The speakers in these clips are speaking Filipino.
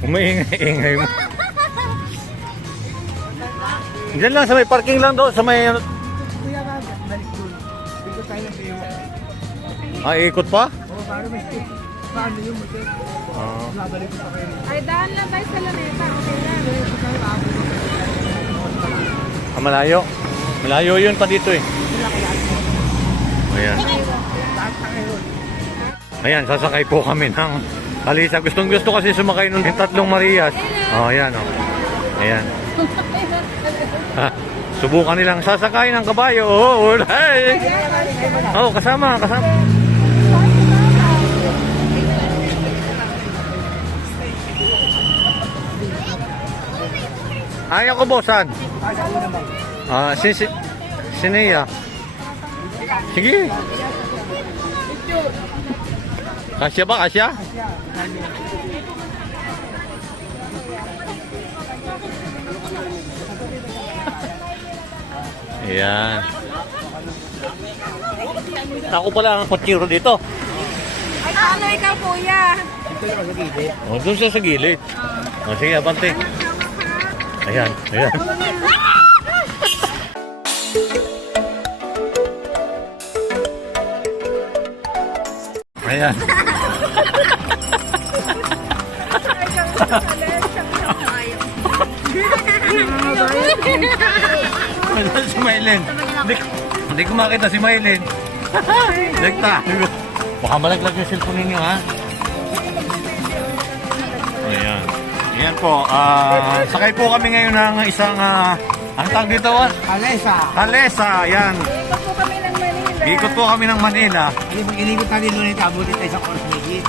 Umiingay-ingay mo. Diyan lang sa may parking lang doon, sa may... Kuya ka, balik doon. Dito tayo ng Ewa. ikot pa? Oo, para may stick. Paano yung motor? Babalik ko pa kayo. Ay, daan lang tayo sa Laneta. Okay lang. Malayo. Malayo yun pa dito eh. Ayan. Ayan, sasakay po kami ng Kalesa. Gustong gusto kasi sumakay ng tatlong Marias. Ayan o. Ayan. Subukan nilang sasakay ng kabayo. Hey! Kasama. Ayaw ko, bosan. Sineya. Sige. Kasya ba? Kasya? Ayan. Ako pala ang kotsiro dito. Ay, paano ikaw, kuya? Doon siya sa gilid. Sige, abante. Ayan. Ayan. Si Maylin. Hindi ko makita si Maylin. Lekta. Baka malaglag yung cellphone ninyo, ha? Ayan. Ayan po. Sakay po kami ngayon ng isang... ang tawag dito, Kalesa. Ayan. Ikot po kami ng Manila. Pag inikot natin doon ito, abutin tayo sa Coros Medit.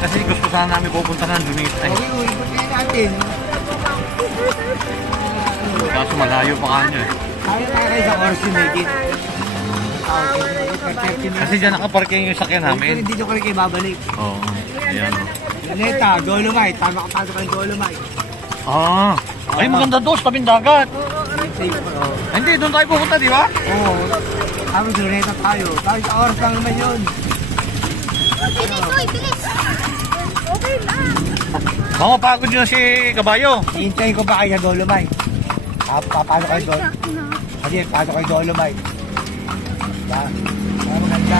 Kasi gusto sana namin pupunta ng Lunita. Okay, ikot kayo natin. Kaso malayo pa kanya eh. Kaya tayo sa Coros Medit. Kasi dyan nakaparking yung sakyan namin. Dito ko rin kayo babalik. Oo. Ayan. Laneta, Dolomite. Tama ka pasok kayo Dolomite. Ay, maganda doon sa tabing dagat. Safe pa. Hindi, doon tayo pupunta, di ba? Oo. Tapos Luneta tayo. Tapos sa oras lang naman yun. Bilis! Okay lang. Mamapagod nyo si Kabayo. Hintayin ko pa kayo sa Dolomite. Papasok kayo Dolomite. Kasi pasok kayo Dolomite. Diba? Kaya maganda.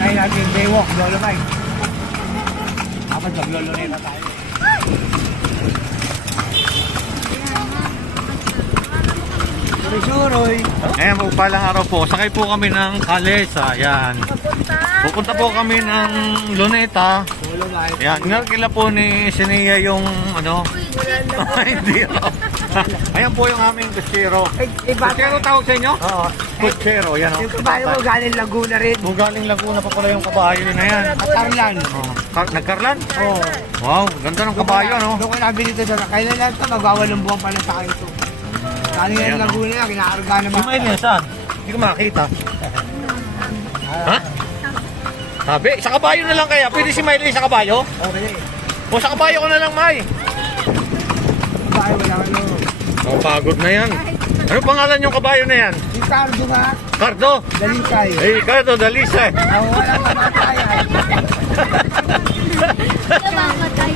Kaya natin yung daywalk, Dolomite. Tapos magloloneta tayo. Suroy. Ngayon po palang araw po, sakay po kami ng Kalesa. Ayan. Pupunta po kami ng Luneta. Dolomite. Ayan, nagkila po ni Sineya yung ano. Hindi. Ayan po yung aming kutsero. Kutsero tawag sa inyo? Oo. Kutsero, yan o. Yung kabayo mo galing Laguna rin. Galing Laguna pa pala yung kabayo na yan. Katarlan. Nagkarlan? Oo. Wow, ganda ng kabayo, ano? Doon ko nabili ito doon. Kailan lang ito, magwawalong buwan pa lang sa akin ito. Galing yan Laguna, kinakarga naman. Si Maylin, saan? Hindi ko makakita. Ha? Sabi, sa kabayo na lang kaya. Pwede si Maylin sa kabayo? Okay. O sa kabayo ko na lang, May. Kabayo, wala ka no. Pagod na yan. Ano pangalan yung kabayo na yan? Si Cardo nga, Cardo. Dalisay. Cardo, Dalisay. Oo, walang kamatayan. Namamatay.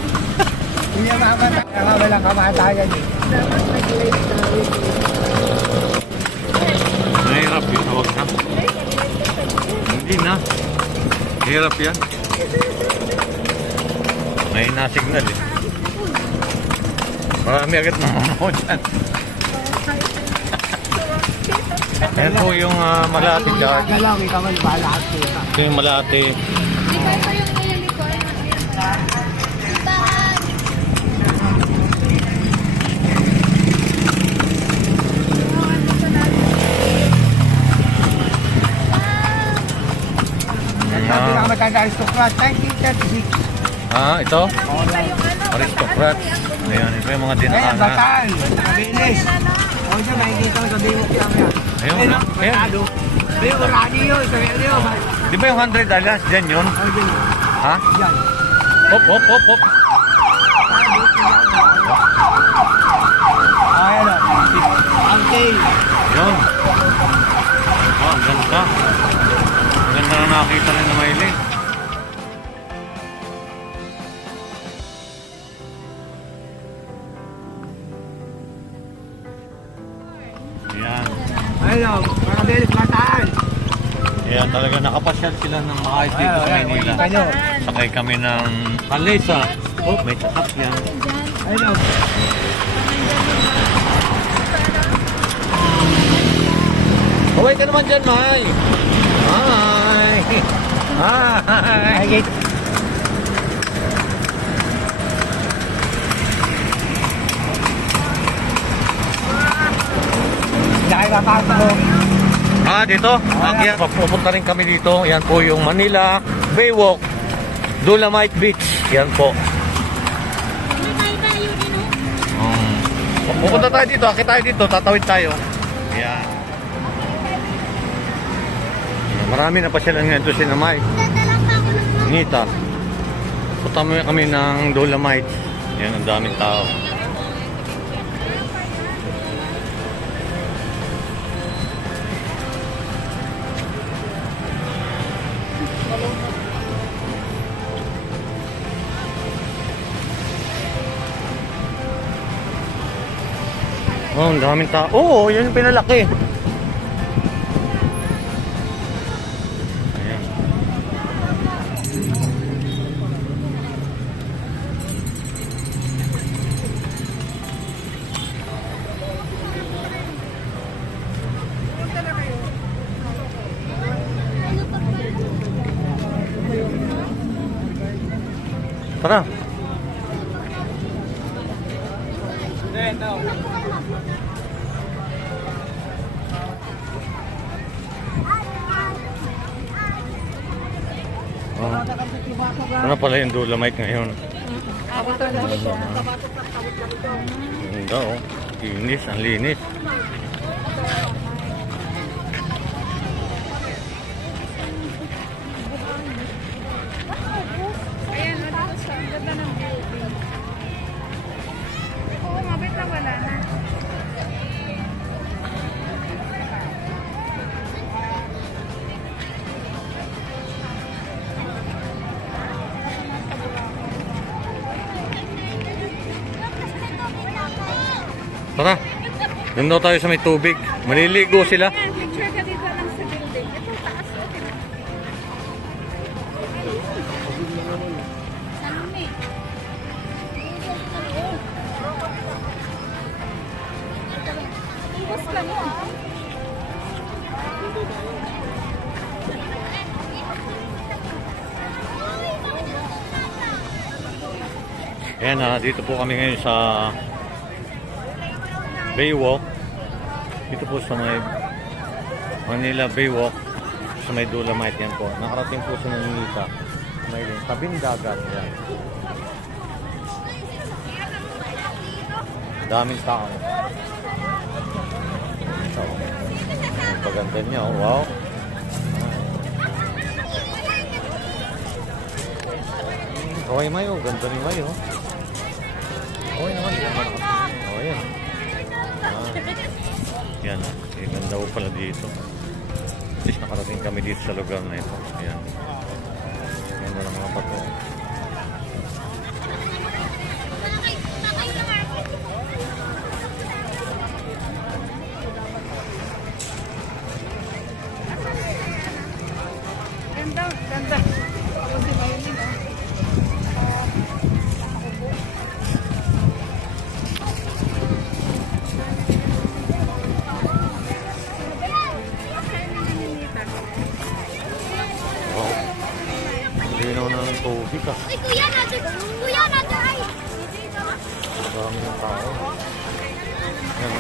Hindi niya mamatay. Kaya walang kamatayan eh. Dapat nag-live tayo. Mahirap yun, huwag na. Hindi na. Hirap yan. May nasignal eh. Marami agad mamamoy dyan. Ayan po yung Malate dyan. Galaw, ikaw man balahat ko. Ito yung Malate. Ikaw pa yung nililikod. Sabi na matanda aristocrat, 1936. Ito? Oo, yan. Aristocrats. Ayan, ito yung mga Ayan, dinaan. Bataan. Mabilis. O siya, makikita ko sa Baywalk lang yan. Ayun, Ayun, ayun. Manalo. Ayun, marami yun. Sabi ano yun. Di ba yung 100 Islands dyan yun? Ano yun? Ha? Yan. Hop, hop, hop, hop. Ayan o. Ang tail. Yun. Ang ganda. Ang ganda na nakakita rin na Maylin. Ayun, makabilis mataan. Ayan, talaga nakapasyal sila ng maayos dito sa Maynila. Ayun, Sakay kami ng Kalesa. Oh, may sasakyan. ayun. Kaway ka naman dyan, May. Hi. Hi. Ay, gate. Dahil mapasok mo. Dito? Ayan, pupunta rin kami dito. Yan po yung Manila Baywalk, Dolomite Beach. Yan po. Pupunta tayo dito, akit tayo dito, tatawid tayo. Ayan. Marami na pa silang nga ito sinamay. Nita. Punta mo kami ng Dolomite. Yan, ang daming tao. Oh, ang daming tao. Oo, yun yung pinalaki. Ayan. Tara. Ano pala yung Dolomite ngayon? Ganda oh. Linis, ang linis. Ayan, dito sa ganda ng building. Oo, mabit na wala na. Tara. Doon daw tayo sa may tubig. Maliligo sila. Ayan, picture ka dito lang sa building. Ito, taas. Salumi. Ibos ka mo, ah. Ayan dito po kami ngayon sa Baywalk. Dito po sa may Manila Baywalk, sa may Dolomite yan po. Nakarating po sa Nanginita. May tabing dagat yan. Daming tao. So, ang paganda niya, oh, wow. Okay, Mayo. Ganda ni Mayo. Okay naman. Oh, yan. Yan. Ganda po pala dito. At least nakarating kami dito sa lugar na ito. Yan. Ganda ng mga bato. Ganda, ganda. Ako si Maylin, oh. Wow. Linaw na ng tubig ah. Ay, kuya, kuya, ay. Marami ng tao. Yan.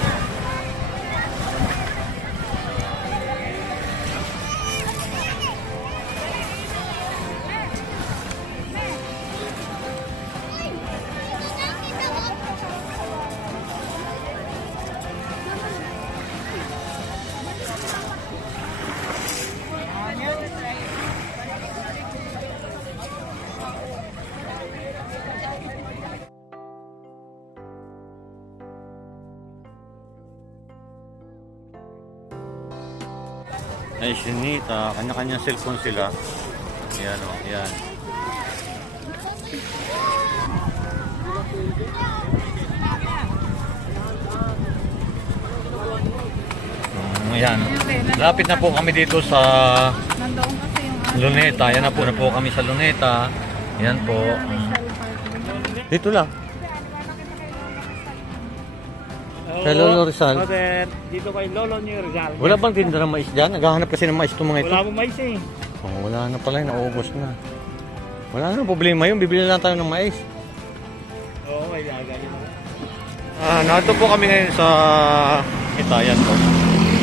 Ay, sinita. Kanya-kanya cellphone sila. Yan o, yan. Ayan. Lapit na po kami dito sa Nandoon kasi yung Luneta. Ayan na po kami sa Luneta. Ayan po. Dito lang. Kay Lolo Rizal. Brother, dito kay Lolo ni Rizal. Wala bang tinda ng mais dyan? Naghahanap kasi ng mais itong mga ito. Wala mo mais eh. Oh, wala na pala, naubos na. Wala na problema yun, bibili lang tayo ng mais. Oo, may gagawin mo. Narito po kami ngayon sa Itayan po.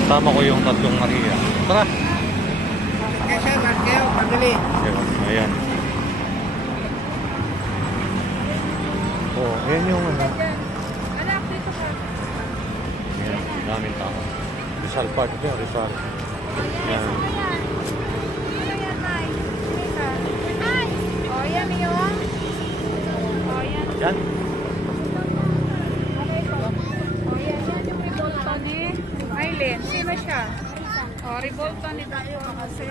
Tama ko yung tatlong Maria. Tara. Okay, sir, kayo, pagdali. Ayan. Oh, ayan yung ano. Anak, dito po. Ayan, daming tao. Rizal Park dyan, Rizal. Ayan. Oh, yan yun. Oh, yan. Yan. Oh, yan. Yan yung Rivolta ni Aileen. Sino siya? Oh, Rivolta ni Dr. Jose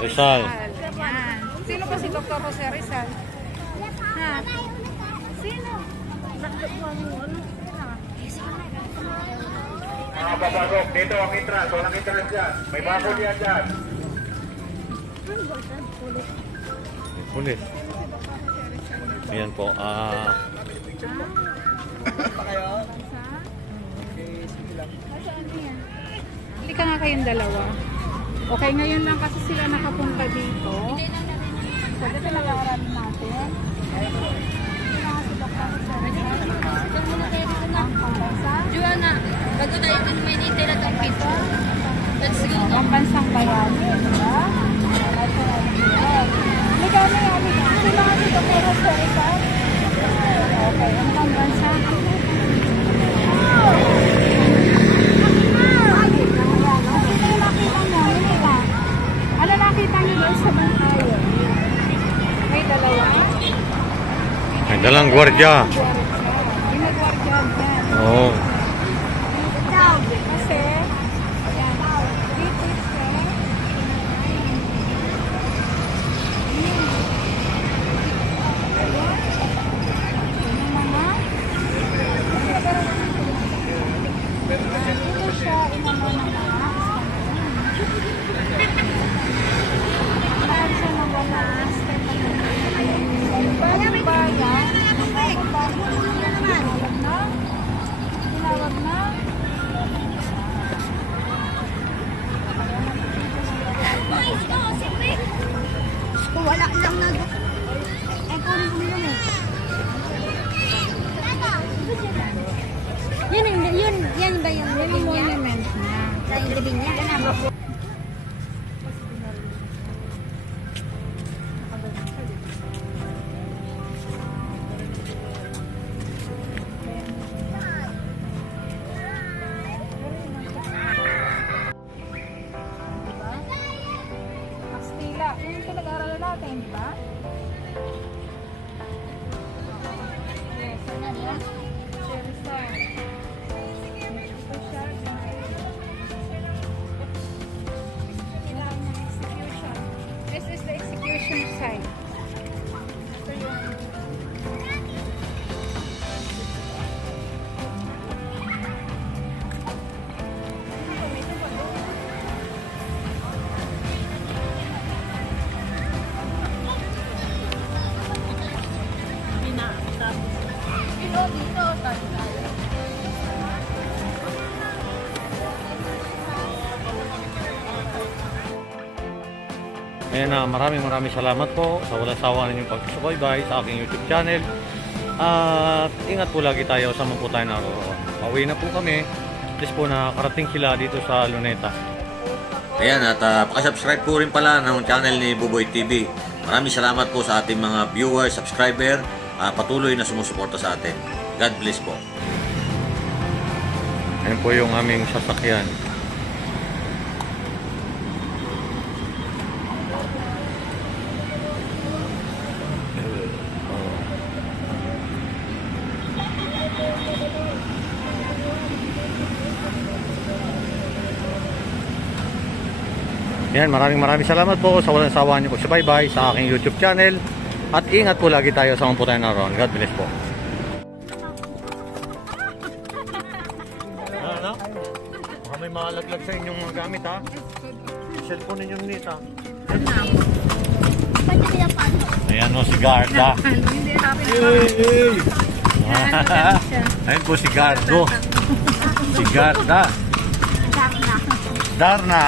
Rizal. Yan. Sino ba si Dr. Jose Rizal? Ha? Sino? Babagok, dito ang entrance. Walang entrance dyan. May bago diyan dyan. Pulis. Ayan po. Hindi ka nga kayong dalawa. Okay, ngayon lang kasi sila nakapunta dito. So, dito nag-aaral natin. Joanna, bago tayo dun may nintay na itong pito. Let's go. Ang bansang bayani, di ba? Ligaw na yan, ligaw. Sino ang dito pero sa ikaw? Okay, ano bang bansa? Ano nakita niyo doon sa bantayan? May dalawa. Ay, dalang gwardiya. Yung nagwardyan yan. Oo. Kasi, ayan, dito siya. Yung mga, dito siya, inano ng mga, bakit siya ng mga, bagong bayan, tinawag na, Wala lang na. Eh, kung yun eh. Yan ba yung yun yung monument niya. sa gabi niya? Kastila. Yun yung pinag-aaralan natin, di ba? Yes, ano yan? Si Rizal. Ito siya. Kailangan ng execution. This is the execution site. Ito yung dito, tayo. Ayan na, maraming salamat po sa walang sawa ninyong pagsubaybay sa aking YouTube channel. At ingat po lagi tayo sa po tayo naroon. Pauwi na po kami. Please po na karating sila dito sa Luneta. Ayan at pakisubscribe po rin pala ng channel ni Buboy TV. Maraming salamat po sa ating mga viewers, subscriber, patuloy na sumusuporta sa atin. God bless po. Ayan po yung aming sasakyan. Yan, maraming salamat po sa walang sawa niyo pagsubaybay sa aking YouTube channel. At ingat po lagi tayo sa mga tayo naroon. God bless po. Ano? Baka may may malaglag sa inyong mga gamit ha. Cellphone ninyo nita. Pwede niya paano? Ayan o si Garda. Hindi happy na Ayun po si Gardo. Si Garda. Darna.